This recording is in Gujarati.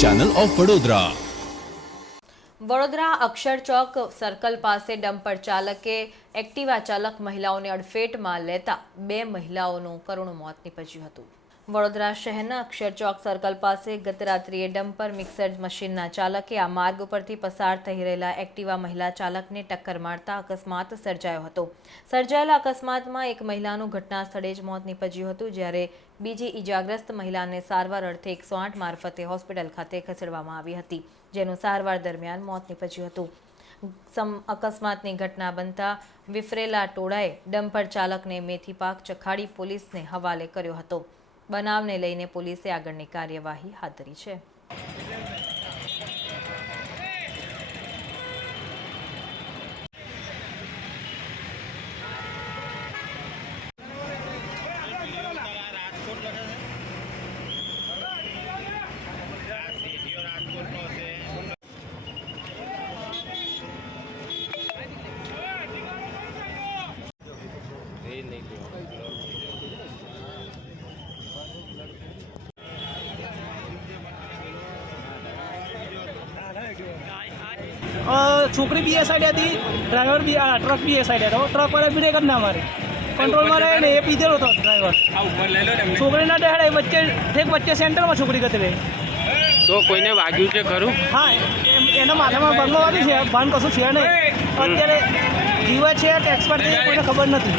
Channel of Vadodara. Vadodara Akshar Chowk circle પાસે ડમ્પર ચાલકે એક્ટિવા ચાલક મહિલાઓને અડફેટમાં લેતા 2 મહિલાઓનું કરુણ મોત નીપજ્યું હતું। વડોદરા શહેરના અક્ષર ચોક સર્કલ પાસે ગત રાત્રિએ ડમ્પર મિક્સર મશીનના ચાલકે આ માર્ગ ઉપરથી પસાર થઈ રહેલા એક્ટિવા મહિલા ચાલકને ટક્કર મારતા અકસ્માત સર્જાયો હતો। સર્જાયેલા અકસ્માતમાં એક મહિલાનું ઘટના સ્થળે જ મોત નીપજ્યું હતું, જ્યારે બીજી ઈજાગ્રસ્ત મહિલાને સારવાર અર્થે 108 મારફતે હોસ્પિટલ ખાતે ખસેડવામાં આવી હતી, જેનું સારવાર દરમિયાન મોત નીપજ્યું હતું। અકસ્માતની ઘટના બનતા વિફરેલા ટોળાએ ડમ્પર ચાલકને મેથી પાક ચખાડી પોલીસને હવાલે કર્યો હતો। બનાવને લઈને પોલીસે આગળની કાર્યવાહી હાથ ધરી છે। છોકરી બી એ સાઈડ હતી, ડ્રાઈવર બી ટ્રક બી એ સાઈડ હતો। ટ્રક વાળા બ્રેક જ ના મારી, કંટ્રોલમાં રહે ને એ પીધેલો હતો ડ્રાઈવર। છોકરીના ડેહડે વચ્ચે સેન્ટરમાં છોકરી ગતી રહી। તો કોઈને વાગ્યું છે ખરું? હા, એના માથામાં બંગલો વાગી છે, ભાન કશું છે નહીં। અત્યારે જીવે છે કે એક્સપર્ટ કોઈને ખબર નથી।